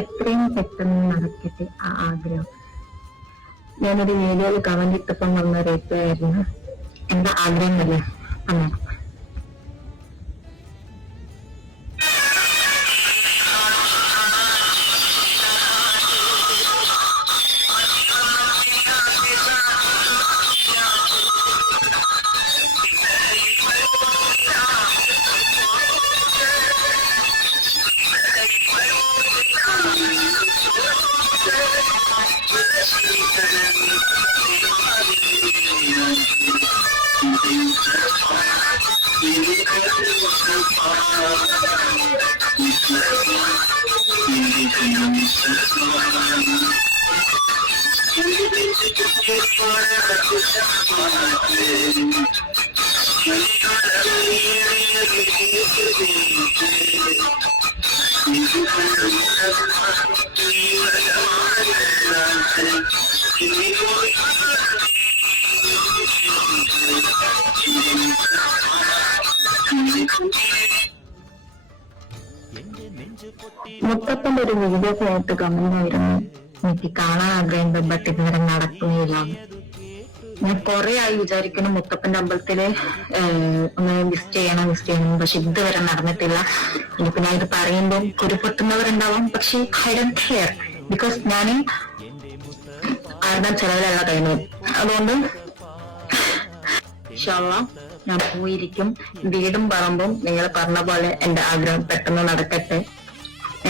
എത്രയും പെട്ടെന്ന് നടക്കട്ടെ ആ ആഗ്രഹം. ഞാനൊരു വീഡിയോയിൽ കമന്റ് ഇട്ടപ്പം വന്ന റിപ്ലൈ ആയിരുന്നു, എന്താ ആഗ്രഹം അല്ലേ അങ്ങനെ. മുത്തപ്പന്റെ ഒരു വീഡിയോ കേട്ട് കമന്റ് ആയിരുന്നു, എനിക്ക് കാണാൻ ആഗ്രഹമുണ്ട് ബട്ട് ഇതുവരെ നടക്കുകയില്ല. ഞാൻ കുറെ ആയി വിചാരിക്കണം മുത്തപ്പന്റെ അമ്പലത്തില് ഒന്ന് വിസിറ്റ് ചെയ്യണം പക്ഷെ ഇതുവരെ നടന്നിട്ടില്ല. എനിക്ക് ഞാൻ ഇത് പറയുമ്പോൾ കുരുപൊട്ടുന്നവരുണ്ടാവാം, പക്ഷെ ഐ ഡോണ്ട് കെയർ ബിക്കോസ് ഞാൻ ആരുടെ ചെലവിലല്ല കഴിഞ്ഞത്. അതുകൊണ്ട് ഞാൻ പോയിരിക്കും. വീടും പറമ്പും നിങ്ങൾ പറഞ്ഞ പോലെ എന്റെ ആഗ്രഹം പെട്ടെന്ന് നടക്കട്ടെ.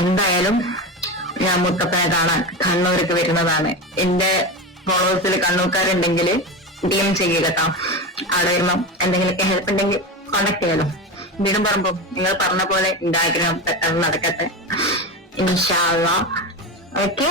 എന്തായാലും ഞാൻ മുത്തപ്പനെ കാണാൻ കണ്ണൂർക്ക് വരുന്നതാണ്. എന്റെ ഫോളോവേഴ്സിൽ കണ്ണൂർക്കാരുണ്ടെങ്കിൽ DM ചെയ്യുക കേട്ടോ. അവിടെ വരുമ്പം എന്തെങ്കിലുമൊക്കെ ഹെൽപ്പ് ഉണ്ടെങ്കിൽ കോണ്ടാക്ട് ചെയ്യാലോ. വീടും പറമ്പും നിങ്ങൾ പറഞ്ഞ പോലെ എന്റെ ആഗ്രഹം പെട്ടെന്ന് നടക്കട്ടെ ഇൻഷാ അല്ലാഹ്. ഓക്കെ.